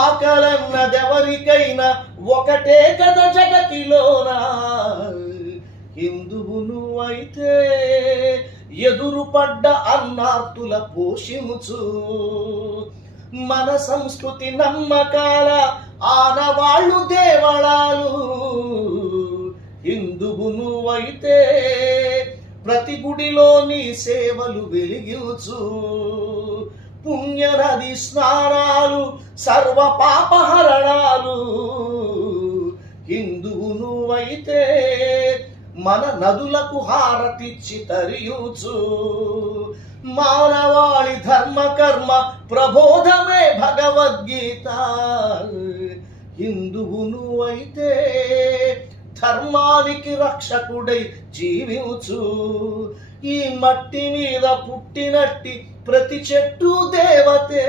ఆకలన్నదెవరికైనా ఒకటే కదా జగతిలోనా, హిందువు నువ్వైతే ఎదురుపడ్డ అన్నార్తుల పోషించు. మన సంస్కృతి నమ్మకాల ఆనవాళ్ళు దేవళాలు, హిందువు నువ్వైతే ప్రతి గుడిలో నీ సేవలు వెలిగించు. పుణ్యనది స్నానాలు సర్వ పాపహరణాలు, హిందువు నువ్వైతే మన నదులకు హారతిచ్చి తరియుచు. మానవాళి ధర్మ కర్మ ప్రబోధమే భగవద్గీత, హిందువు నువ్వైతే ధర్మానికి రక్షకుడై జీవించు. ఈ మట్టి మీద పుట్టినట్టి ప్రతి చెట్టు దేవతే.